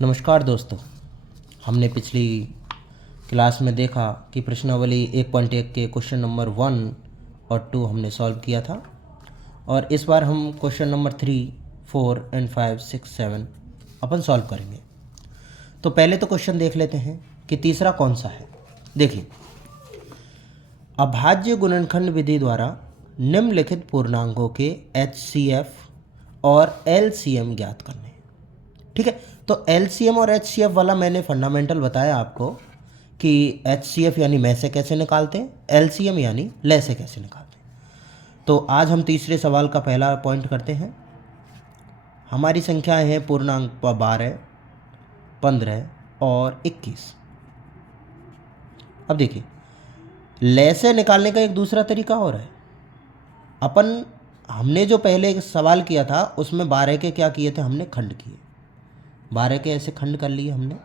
नमस्कार दोस्तों। हमने पिछली क्लास में देखा कि प्रश्नावली 1.1 के क्वेश्चन नंबर 1 और 2 हमने सॉल्व किया था और इस बार हम question number 3, 4 and 5, 6, 7 upon solve करेंगे। तो पहले तो क्वेश्चन देख लेते हैं कि तीसरा कौन सा है। देखिए, अभाज्य गुणनखंड विधि द्वारा निम्नलिखित पूर्णांकों के HCF और LCM ज्ञात करने। ठीक है, तो LCM और HCF वाला मैंने फंडामेंटल बताया आपको कि HCF यानी में से कैसे निकालते हैं, LCM यानी ले से कैसे निकालते हैं। तो आज हम तीसरे सवाल का पहला पॉइंट करते हैं। हमारी संख्याएं हैं पूर्णांक 12, 15 और 21। अब देखिए, ले से निकालने का एक दूसरा तरीका और है। हमने जो पहले एक सवाल किया था उसमें 12 के क्या किए थे, हमने खंड किए। 12 के ऐसे खंड कर लिए हमने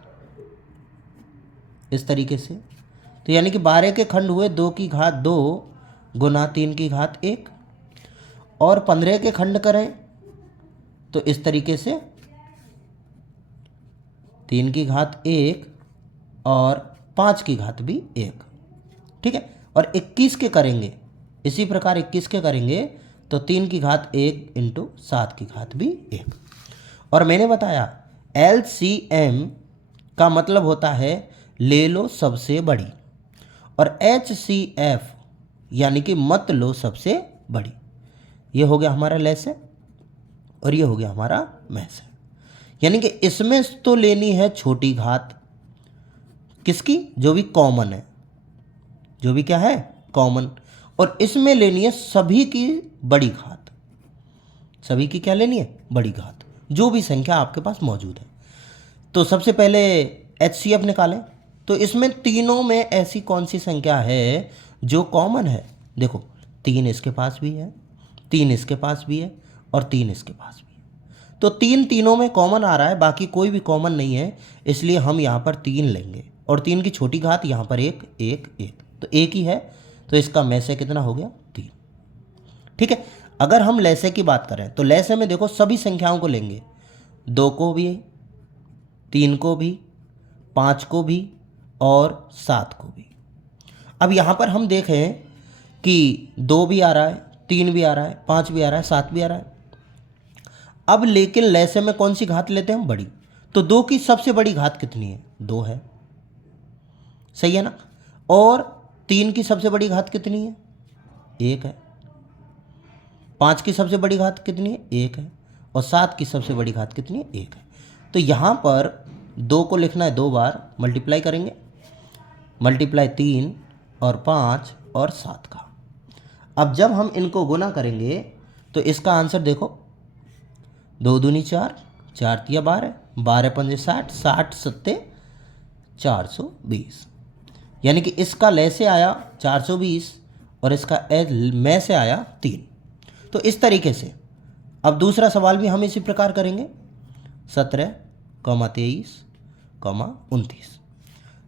इस तरीके से। तो यानी कि 12 के खंड हुए 2 की घात 2 गुना 3 की घात 1, और 15 के खंड करें तो इस तरीके से 3 की घात 1 और 5 की घात भी 1। ठीक है, और 21 के करेंगे इसी प्रकार 21 के करेंगे तो 3 की घात 1 इंटू 7 की घात भी 1। और मैंने बताया LCM का मतलब होता है ले लो सबसे बड़ी, और HCF यानी कि मत लो सबसे बड़ी। ये हो गया हमारा ले से और ये हो गया हमारा में से। यानी कि इसमें तो लेनी है छोटी घात, किसकी, जो भी कॉमन है, जो भी क्या है कॉमन, और इसमें लेनी है सभी की बड़ी घात। सभी की क्या लेनी है, बड़ी घात, जो भी संख्या आपके पास मौजूद है। तो सबसे पहले HCF निकालें। तो इसमें तीनों में ऐसी कौन सी संख्या है जो कॉमन है। देखो, 3 इसके पास भी है, 3 इसके पास भी है और 3 इसके पास भी है। तो 3 तीनों में कॉमन आ रहा है, बाकी कोई भी कॉमन नहीं है, इसलिए हम यहाँ पर 3 लेंगे और 3 की छोटी घात यहाँ पर 1, 1, 1, तो 1 ही है। तो इसका में से कितना हो गया, 3। ठीक है, अगर हम लैसे की बात करें तो लैसे में देखो सभी संख्याओं को लेंगे, 2 को भी, 3 को भी, 5 को भी और 7 को भी। अब यहाँ पर हम देखें कि 2 भी आ रहा है, 3 भी आ रहा है, 5 भी आ रहा है, 7 भी आ रहा है। अब लेकिन लैसे में कौन सी घात लेते हैं, बड़ी। तो 2 की सबसे बड़ी घात कितनी है, 2 है, सही है ना। और 3 की सबसे बड़ी घात कितनी है, 1 है। 5 की सबसे बड़ी घात कितनी है, 1 है। और 7 की सबसे बड़ी घात कितनी है, 1 है। तो यहाँ पर 2 को लिखना है 2 बार, मल्टीप्लाई करेंगे, मल्टीप्लाई 3 और 5 और 7 का। अब जब हम इनको गुना करेंगे तो इसका आंसर देखो, 2 दूनी 4, 4 तिया 12, 12 पंजे 60, 60 सत्ते 420। यानी कि इसका ले से आया 420 और इसका में से आया 3। तो इस तरीके से अब दूसरा सवाल भी हम इसी प्रकार करेंगे, 17, 23, 29।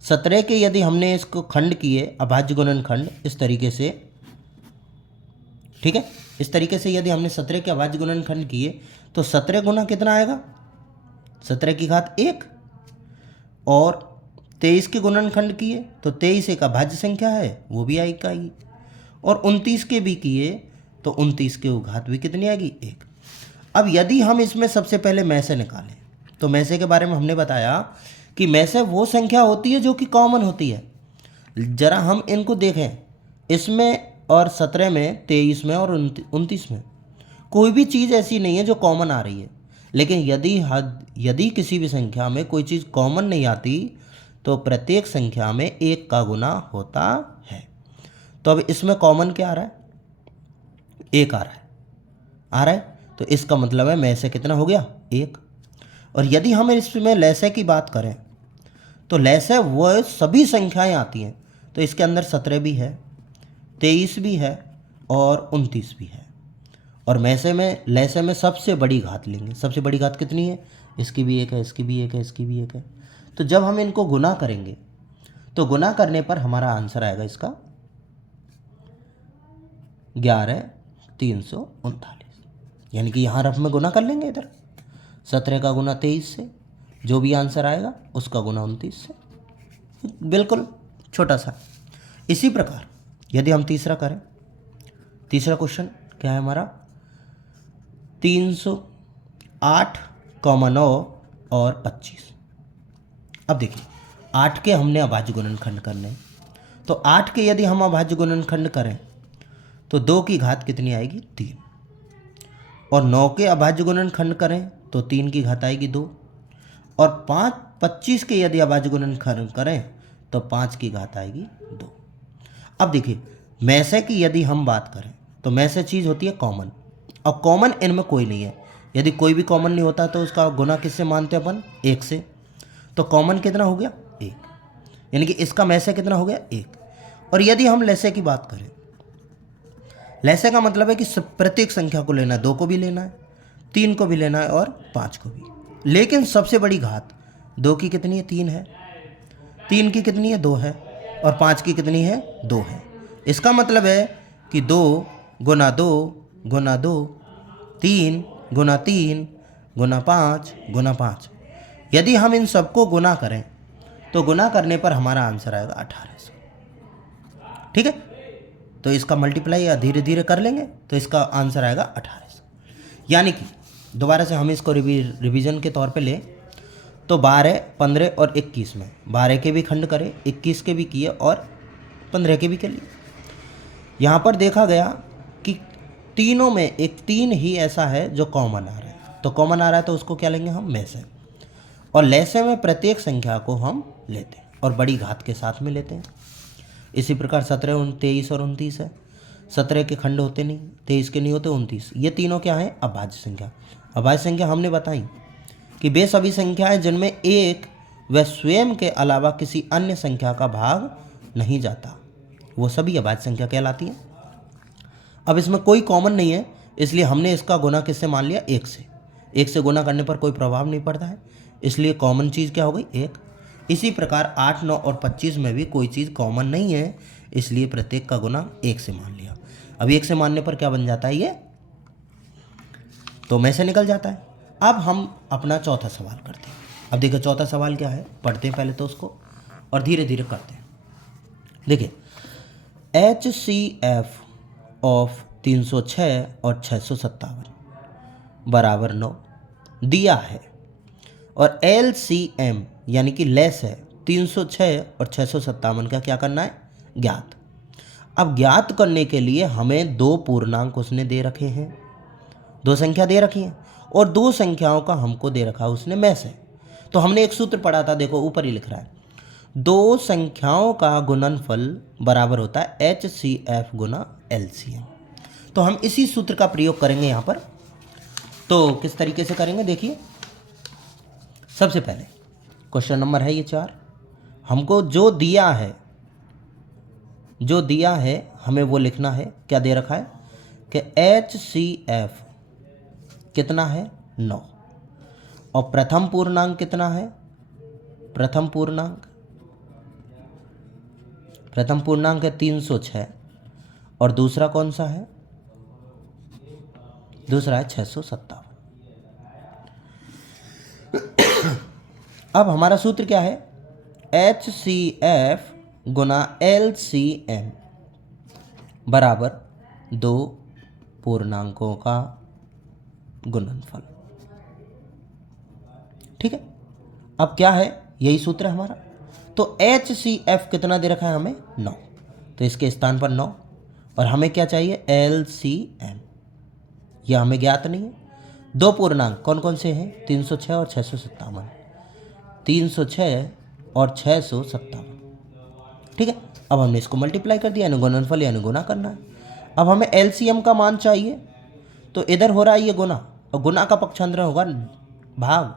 17 के यदि हमने इसको खंड किए, अभाज्य गुणन खंड इस तरीके से, ठीक है, इस तरीके से यदि हमने 17 के अभाज्य गुणन खंड किए तो 17 गुना कितना आएगा, 17 की घात 1, और 23 के गुणनखंड किए तो 23 एक अभाज्य संख्या है, वो भी आएगी, और 29 के भी किए तो 29 के घात भी कितनी आएगी, 1। अब यदि हम इसमें सबसे पहले में से निकालें तो में से के बारे में हमने बताया कि में से वो संख्या होती है जो कि कॉमन होती है। जरा हम इनको देखें, इसमें और 17 में, 23 में और 29 में कोई भी चीज़ ऐसी नहीं है जो कॉमन आ रही है। लेकिन यदि किसी भी संख्या में कोई चीज़ कॉमन नहीं आती तो प्रत्येक संख्या में 1 का गुना होता है। तो अब इसमें कॉमन क्या आ रहा है, 1 आ रहा है, तो इसका मतलब है में से कितना हो गया, 1। और यदि हम इसमें लैसे की बात करें तो लैसे वह सभी संख्याएं आती हैं, तो इसके अंदर 17 भी है, 23 भी है और 29 भी है। और लैसे में सबसे बड़ी घात लेंगे। सबसे बड़ी घात कितनी है, इसकी भी 1 है, इसकी भी 1 है, इसकी भी 1 है। तो जब हम इनको गुना करेंगे तो गुना करने पर हमारा आंसर आएगा इसका 11,339। यानी कि यहाँ रफ में गुना कर लेंगे, इधर 17 का गुना 23 से, जो भी आंसर आएगा उसका गुना 29 से, बिल्कुल छोटा सा। इसी प्रकार यदि हम तीसरा करें, तीसरा क्वेश्चन क्या है हमारा, 308,9 और 25। अब देखिए 8 के हमने अभाज्य गुणनखंड करने हैं, तो 8 के यदि हम अभाज्य गुणनखंड करें तो 2 की घात कितनी आएगी, 3। और 9 के अभाज्य गुणनखंड करें तो 3 की घात आएगी 2। और 25 के यदि अभाज्य गुणनखंड करें तो 5 की घात आएगी 2। अब देखिए में से की यदि हम बात करें तो में से चीज़ होती है कॉमन, और कॉमन इनमें कोई नहीं है। यदि कोई भी कॉमन नहीं होता तो उसका गुना किससे मानते हैं अपन, 1 से। तो कॉमन कितना हो गया, 1, यानी कि इसका में से कितना हो गया, 1। और यदि हम लैसे की बात करें, लैसे का मतलब है कि प्रत्येक संख्या को लेना है, 2 को भी लेना है, 3 को भी लेना है और 5 को भी। लेकिन सबसे बड़ी घात 2 की कितनी है, 3 है, 3 की कितनी है, 2 है, और 5 की कितनी है, 2 है। इसका मतलब है कि 2 गुना 2 गुना 2, 3 गुना 3 गुना 5 गुना 5। यदि हम इन सबको गुना करें तो गुना करने पर हमारा आंसर आएगा 1800। ठीक है, तो इसका मल्टीप्लाई या धीरे धीरे कर लेंगे तो इसका आंसर आएगा 1800। यानी कि दोबारा से हम इसको रिवीजन के तौर पे लें तो 12, 15 और 21 में 12 के भी खंड करें, 21 के भी किए और 15 के भी के लिए। यहाँ पर देखा गया कि तीनों में एक 3 ही ऐसा है जो कॉमन आ रहा है, तो कॉमन आ रहा है तो उसको क्या लेंगे हम, में से। और लैसे में प्रत्येक संख्या को हम लेते हैं और बड़ी घात के साथ में लेते हैं। इसी प्रकार 17, 23 और 29 है। 17 के खंड होते नहीं, 23 के नहीं होते, 29, ये तीनों क्या हैं, अभाज्य संख्या। अभाज्य संख्या हमने बताई कि वे सभी संख्याएं जिनमें एक व स्वयं के अलावा किसी अन्य संख्या का भाग नहीं जाता, वो सभी अभाज्य संख्या कहलाती हैं। अब इसमें कोई कॉमन नहीं है, इसलिए हमने इसका गुना किससे मान लिया, 1 से। 1 से गुना करने पर कोई प्रभाव नहीं पड़ता है, इसलिए कॉमन चीज़ क्या हो गई, 1। इसी प्रकार 8, 9 और 25 में भी कोई चीज़ कॉमन नहीं है, इसलिए प्रत्येक का गुना 1 से मान लिया। अब 1 से मानने पर क्या बन जाता है, ये तो में से निकल जाता है। अब हम अपना चौथा सवाल करते हैं। अब देखिए चौथा सवाल क्या है, पढ़ते हैं पहले तो उसको और धीरे धीरे करते हैं। देखिए HCF ऑफ 306 और 657 बराबर 9 दिया है, और LCM यानी कि लेस है 306 और 657 का क्या करना है, ज्ञात। अब ज्ञात करने के लिए हमें 2 पूर्णांक उसने दे रखे हैं, 2 संख्या दे रखी हैं, और 2 संख्याओं का हमको दे रखा उसने में से। तो हमने एक सूत्र पढ़ा था, देखो ऊपर ही लिख रहा है, 2 संख्याओं का गुणनफल बराबर होता है HCF गुना LCM। तो हम इसी सूत्र का प्रयोग करेंगे यहाँ पर। तो किस तरीके से करेंगे, देखिए सबसे पहले क्वेश्चन नंबर है ये 4, हमको जो दिया है हमें वो लिखना है। क्या दे रखा है कि HCF कितना है, 9, और प्रथम पूर्णांक कितना है, प्रथम पूर्णांक है 306, और दूसरा कौन सा है, दूसरा है 657। अब हमारा सूत्र क्या है, HCF गुना LCM बराबर 2 पूर्णांकों का गुणनफल। ठीक है, अब क्या है, यही सूत्र है हमारा। तो HCF कितना दे रखा है हमें, 9, तो इसके स्थान पर 9, और हमें क्या चाहिए, LCM, यह हमें ज्ञात नहीं है। 2 पूर्णांक कौन कौन से हैं, 306 और 657, 306 और 657। ठीक है, अब हमने इसको मल्टीप्लाई कर दिया, यानी गुणनफल यानी गुना करना है। अब हमें LCM का मान चाहिए, तो इधर हो रहा है ये गुना, और गुना का पक्षांतर होगा भाग,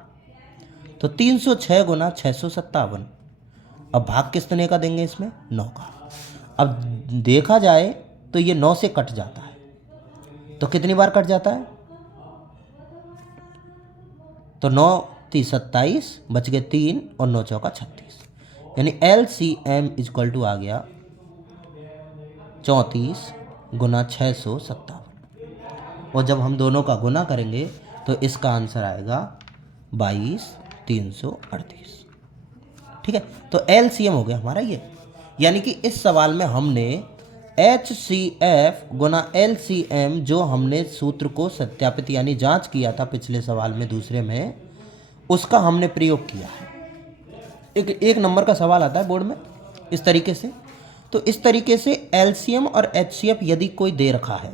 तो 306 गुना 657। अब भाग किस तरह का देंगे इसमें, 9 का। अब देखा जाए तो ये 9 से कट जाता है, तो कितनी बार कट जाता है, तो 9 30 27, बच गए 3 और 9 चौका 36, यानी LCM इक्वल टू आ गया 34 गुना 657। और जब हम दोनों का गुना करेंगे तो इसका आंसर आएगा 22 338। ठीक है, तो LCM हो गया हमारा ये। यानी कि इस सवाल में हमने HCF गुना LCM जो हमने सूत्र को सत्यापित यानी जांच किया था पिछले सवाल में दूसरे में, उसका हमने प्रयोग किया है। एक नंबर का सवाल आता है बोर्ड में इस तरीके से। तो इस तरीके से LCM और HCF यदि कोई दे रखा है,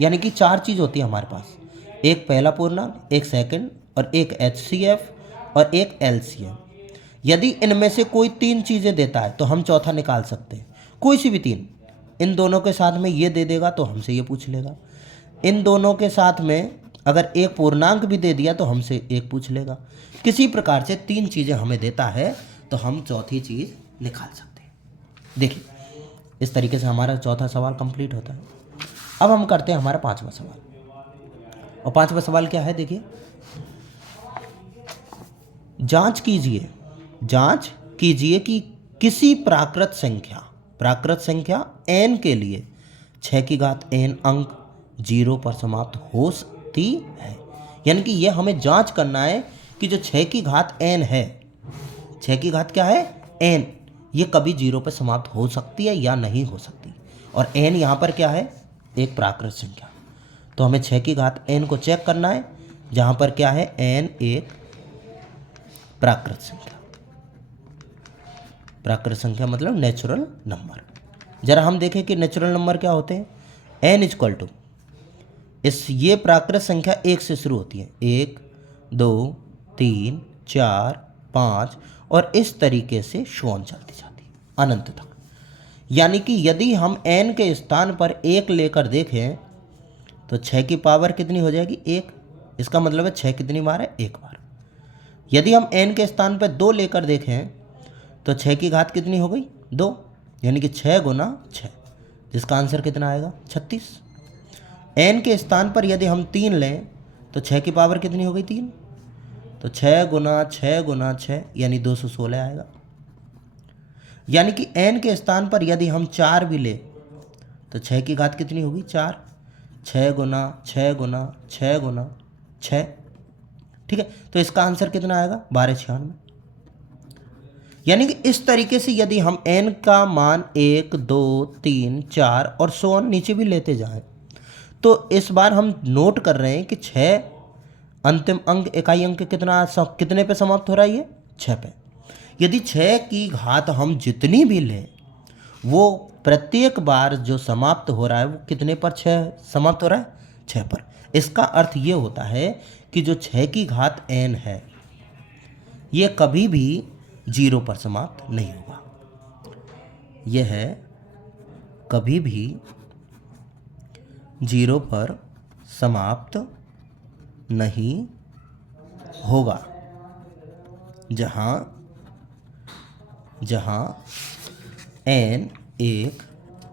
यानी कि 4 चीज़ होती है हमारे पास, एक पहला पूर्णांक, एक सेकंड और एक HCF और एक LCM। यदि इनमें से कोई 3 चीज़ें देता है तो हम चौथा निकाल सकते हैं, कोई सी भी 3। इन दोनों के साथ में ये दे देगा तो हमसे ये पूछ लेगा। इन दोनों के साथ में अगर एक पूर्णांक भी दे दिया तो हमसे एक पूछ लेगा। किसी प्रकार से 3 चीज़ें हमें देता है तो हम चौथी चीज़ निकाल सकते हैं। देखिए, इस तरीके से हमारा चौथा सवाल कंप्लीट होता है। अब हम करते हैं हमारा 5वां सवाल। और 5वां सवाल क्या है, देखिए, जांच कीजिए कि किसी प्राकृत संख्या n के लिए 6 की घात n अंक 0 पर समाप्त होती है। यानी कि यह हमें जांच करना है कि जो 6 की घात n है, 6 की घात क्या है, n, ये कभी 0 पर समाप्त हो सकती है या नहीं हो सकती। और n यहाँ पर क्या है, एक प्राकृत संख्या। तो हमें 6 की घात n को चेक करना है, जहाँ पर क्या है, n एक प्राकृत संख्या मतलब नेचुरल नंबर। जरा हम देखें कि नेचुरल नंबर क्या होते हैं। n इक्वल टू, ये प्राकृत संख्या 1 से शुरू होती है, 1 2 3 4 5 और इस तरीके से शोन चलती जाती है अनंत तक। यानी कि यदि हम n के स्थान पर 1 लेकर देखें तो 6 की पावर कितनी हो जाएगी, 1। इसका मतलब है 6 कितनी बार है, 1 बार। यदि हम n के स्थान पर 2 लेकर देखें तो 6 की घात कितनी हो गई, 2। यानी कि 6 गुना 6, जिसका आंसर कितना आएगा, 36। n के स्थान पर यदि हम 3 लें तो 6 की पावर कितनी हो गई, 3। तो 6 गुना 6 गुना 6 यानी 216 आएगा। यानी कि n के स्थान पर यदि हम 4 भी ले तो 6 की घात कितनी होगी, 4। 6 गुना 6 गुना 6 गुना 6, ठीक है। तो इसका आंसर कितना आएगा, 1296। यानी कि इस तरीके से यदि हम n का मान 1 2 3 4 और सो ऑन नीचे भी लेते जाएं तो इस बार हम नोट कर रहे हैं कि 6 अंतिम अंक, इकाई अंक कितने पे समाप्त हो रहा है, ये 6 पे। यदि 6 की घात हम जितनी भी लें वो प्रत्येक बार जो समाप्त हो रहा है वो कितने पर 6 समाप्त हो रहा है, 6 पर। इसका अर्थ ये होता है कि जो 6 की घात n है ये कभी भी 0 पर समाप्त नहीं होगा। यह कभी भी 0 पर समाप्त नहीं होगा, जहां n एक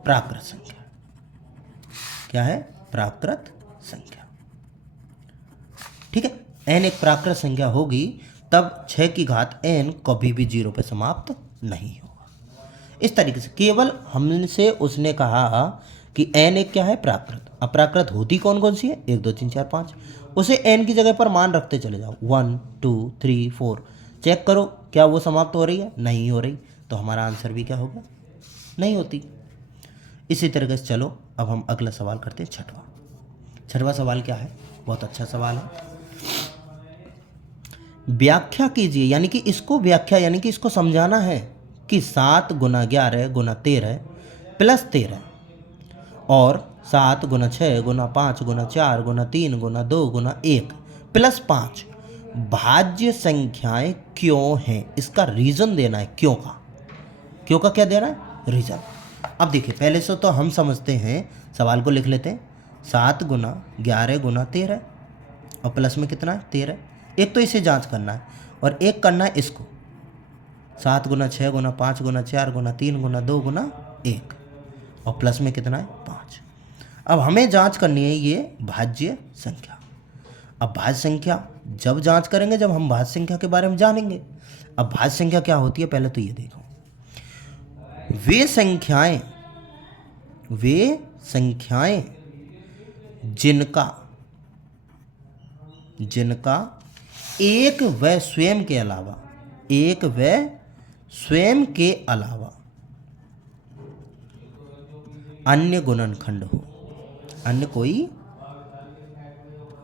प्राकृत संख्या, क्या है, प्राकृत संख्या, ठीक है। n एक प्राकृत संख्या होगी तब 6 की घात n कभी भी 0 पे समाप्त नहीं होगा। इस तरीके से केवल हमसे उसने कहा कि n एक क्या है, प्राकृत। अब प्राकृत होती कौन कौन सी है, 1 2 3 4 5। उसे n की जगह पर मान रखते चले जाओ, 1 2 3 4। चेक करो क्या वो समाप्त हो रही है, नहीं हो रही, तो हमारा आंसर भी क्या होगा, नहीं होती। इसी तरीके से चलो अब हम अगला सवाल करते हैं, छठवां सवाल क्या है, बहुत अच्छा सवाल है। व्याख्या कीजिए, यानी कि इसको समझाना है कि 7 गुना 11 गुना 13 प्लस 13 और 7 गुना 6 गुना 5 गुना 4 गुना 3 गुना 2 गुना 1 प्लस 5 भाज्य संख्याएं क्यों हैं, इसका रीजन देना है। क्यों का क्या देना है, रीजन। अब देखिए, पहले से तो हम समझते हैं, सवाल को लिख लेते हैं। 7 गुना 11 गुना 13 और प्लस में कितना है, 13। एक तो इसे जांच करना है और एक करना है इसको, 7 गुना 6 गुना 5 गुना 4 गुना 3 गुना 2 गुना 1 और प्लस में कितना है, 5। अब हमें जांच करनी है ये भाज्य संख्या। अब भाज्य संख्या जब जांच करेंगे जब हम भाज्य संख्या के बारे में जानेंगे। अब भाज्य संख्या क्या होती है, पहले तो ये देखो, वे संख्याएं जिनका एक व स्वयं के अलावा, एक व स्वयं के अलावा अन्य गुणनखंड हो, अन्य कोई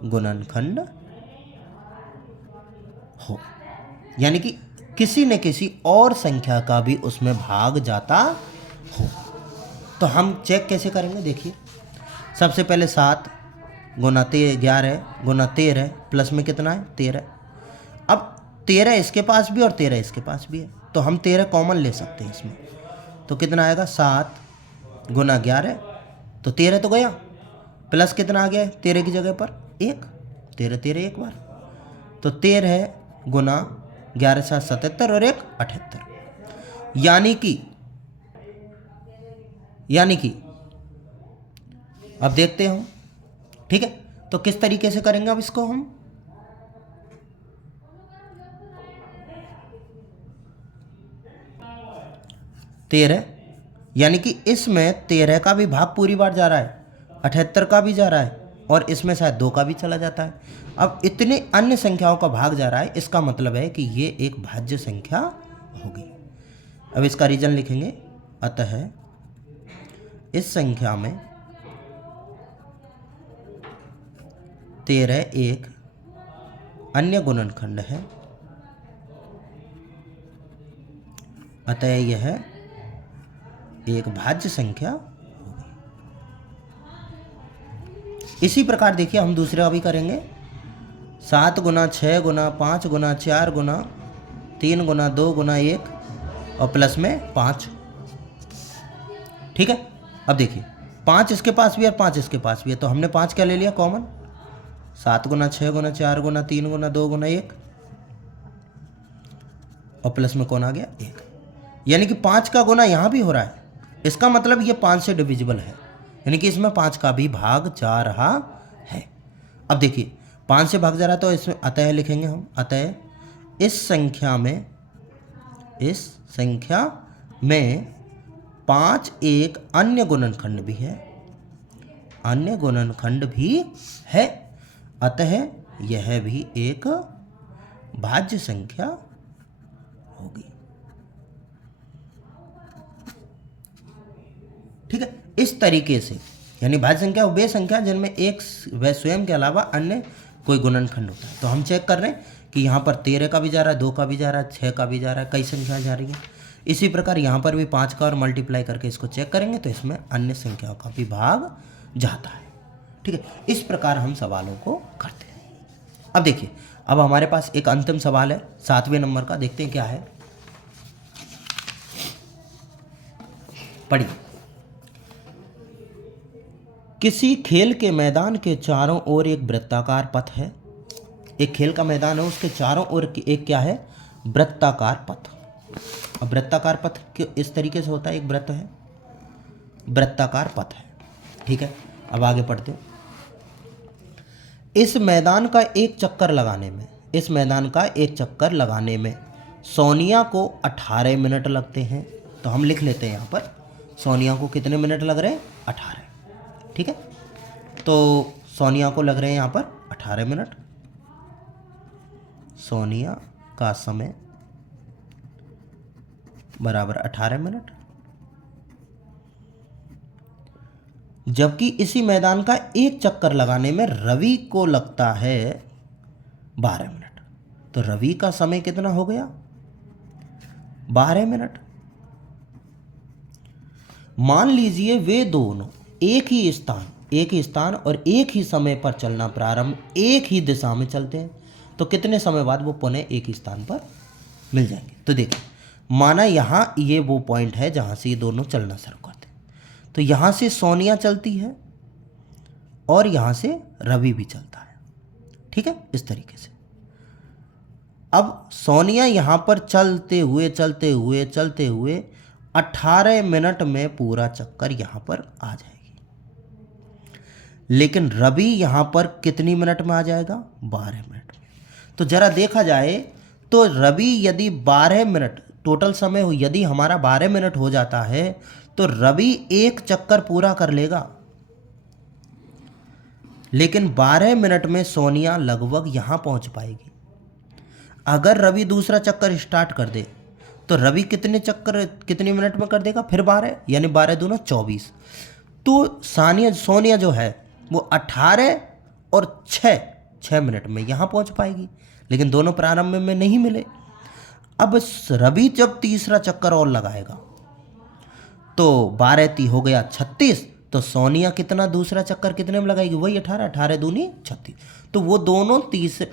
गुणनखंड हो, यानी कि किसी न किसी और संख्या का भी उसमें भाग जाता हो। तो हम चेक कैसे करेंगे, देखिए सबसे पहले 7 गुना 11 गुना 13 प्लस में कितना है 13। अब 13 इसके पास भी और 13 इसके पास भी है, तो हम 13 कॉमन ले सकते हैं इसमें। तो कितना आएगा 7 गुना 11, तो 13 तो गया, प्लस कितना आ गया है 13 की जगह पर 1, 13 13 एक बार, तो 13 गुना 11 7 77 और 1 78। यानी कि अब देखते हैं हम, ठीक है। तो किस तरीके से करेंगे अब इसको हम, तेरह, यानी कि इसमें 13 का भी भाग पूरी बार जा रहा है, 78 का भी जा रहा है, और इसमें शायद 2 का भी चला जाता है। अब इतने अन्य संख्याओं का भाग जा रहा है, इसका मतलब है कि ये एक भाज्य संख्या होगी। अब इसका रीजन लिखेंगे, अतः इस संख्या में 13 एक अन्य गुणनखंड है, अतः यह एक भाज्य संख्या होगी। इसी प्रकार देखिए हम दूसरा भी करेंगे, 7 गुना 6 गुना 5 गुना 4 गुना 3 गुना 2 गुना 1 और प्लस में 5, ठीक है। अब देखिए 5 इसके पास भी और 5 इसके पास भी है, तो हमने 5 क्या ले लिया कॉमन, 7 गुना 6 गुना 4 गुना 3 गुना 2 गुना 1 और प्लस में कौन आ गया 1, यानी कि 5 का गुना यहाँ भी हो रहा है, इसका मतलब ये 5 से डिविजिबल है, यानी कि इसमें 5 का भी भाग जा रहा है। अब देखिए 5 से भाग जा रहा है, तो इसमें अतः लिखेंगे हम, अतः इस संख्या में 5 एक अन्य गुणनखंड भी है, अन्य गुणनखंड भी है, अतः यह भी एक भाज्य संख्या होगी, ठीक है। इस तरीके से, यानी भाज्य संख्या वे संख्या जिनमें एक व स्वयं के अलावा अन्य कोई गुणनखंड होता है। तो हम चेक कर रहे हैं कि यहाँ पर 13 का भी जा रहा है, 2 का भी जा रहा है, 6 का भी जा रहा है, कई संख्या जा रही है। इसी प्रकार यहाँ पर भी 5 का और मल्टीप्लाई करके इसको चेक करेंगे तो इसमें अन्य संख्याओं का भी भाग जाता है, ठीक है। इस प्रकार हम सवालों को करते हैं। अब देखिए, अब हमारे पास एक अंतिम सवाल है 7वें नंबर का, देखते हैं क्या है, पढ़िए। किसी खेल के मैदान के चारों ओर एक वृत्ताकार पथ है, एक खेल का मैदान है, उसके चारों ओर एक क्या है, वृत्ताकार पथ। अब वृत्ताकार पथ इस तरीके से होता है, एक वृत्त है, वृत्ताकार पथ है, ठीक है। अब आगे पढ़ते हैं। इस मैदान का एक चक्कर लगाने में सोनिया को 18 मिनट लगते हैं। तो हम लिख लेते हैं यहाँ पर, सोनिया को कितने मिनट लग रहे हैं, 18, ठीक है। तो सोनिया को लग रहे हैं यहाँ पर 18 मिनट, सोनिया का समय बराबर 18 मिनट, जबकि इसी मैदान का एक चक्कर लगाने में रवि को लगता है 12 मिनट। तो रवि का समय कितना हो गया, 12 मिनट। मान लीजिए वे दोनों एक ही स्थान और एक ही समय पर चलना प्रारंभ, एक ही दिशा में चलते हैं, तो कितने समय बाद वो पुनः एक ही स्थान पर मिल जाएंगे। तो देखिए, माना यहाँ ये वो पॉइंट है जहाँ से ये दोनों चलना शुरू करते हैं, तो यहाँ से सोनिया चलती है और यहाँ से रवि भी चलता है, ठीक है, इस तरीके से। अब सोनिया यहाँ पर चलते हुए 18 मिनट में पूरा चक्कर यहाँ पर आ जाएगी, लेकिन रवि यहाँ पर कितनी मिनट में आ जाएगा, 12 मिनट में। तो जरा देखा जाए तो रवि यदि 12 मिनट टोटल समय हो, यदि हमारा 12 मिनट हो जाता है तो रवि एक चक्कर पूरा कर लेगा, लेकिन 12 मिनट में सोनिया लगभग यहाँ पहुँच पाएगी। अगर रवि दूसरा चक्कर स्टार्ट कर दे तो रवि कितने चक्कर कितने मिनट में कर देगा, फिर 12, यानी 12 दूना 24। तो सोनिया जो है वो 18 और 6 मिनट में यहाँ पहुँच पाएगी, लेकिन दोनों प्रारंभ में नहीं मिले। अब रवि जब तीसरा चक्कर और लगाएगा तो 12 हो गया 36, तो सोनिया कितना दूसरा चक्कर कितने में लगाएगी, वही 18, 18 दूनी 36। तो वो दोनों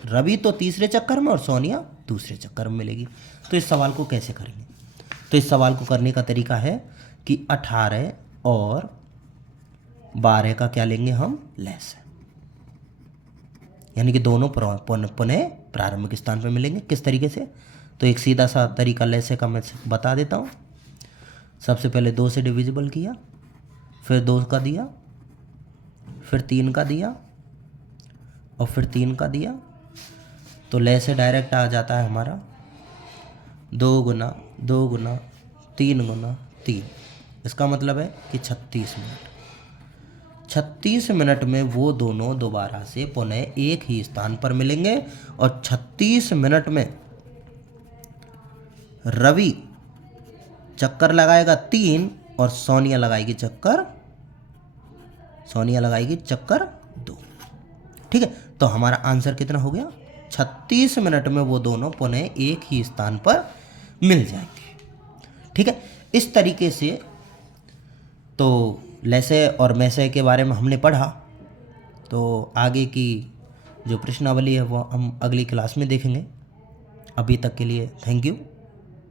रवि तो तीसरे चक्कर में और सोनिया दूसरे चक्कर में मिलेगी। तो इस सवाल को कैसे करेंगे, तो इस सवाल को करने का तरीका है कि 18 और 12 का क्या लेंगे हम, लेस है, यानी कि दोनों पुनः प्रारंभिक स्थान पर मिलेंगे। किस तरीके से, तो एक सीधा सा तरीका लेसे का मैं बता देता हूँ। सबसे पहले 2 से डिविजिबल किया, फिर 2 का दिया, फिर 3 का दिया और फिर 3 का दिया, तो ले से डायरेक्ट आ जाता है हमारा 2 गुना 2 गुना 3 गुना 3। इसका मतलब है कि 36 मिनट। 36 मिनट में वो दोनों दोबारा से पुनः एक ही स्थान पर मिलेंगे और 36 मिनट में रवि चक्कर लगाएगा 3 और सोनिया लगाएगी चक्कर 2। ठीक है, तो हमारा आंसर कितना हो गया, 36 मिनट में वो दोनों पुनः एक ही स्थान पर मिल जाएंगे। ठीक है, इस तरीके से तो लेसे और मैसे के बारे में हमने पढ़ा। तो आगे की जो प्रश्नावली है वो हम अगली क्लास में देखेंगे। अभी तक के लिए थैंक यू।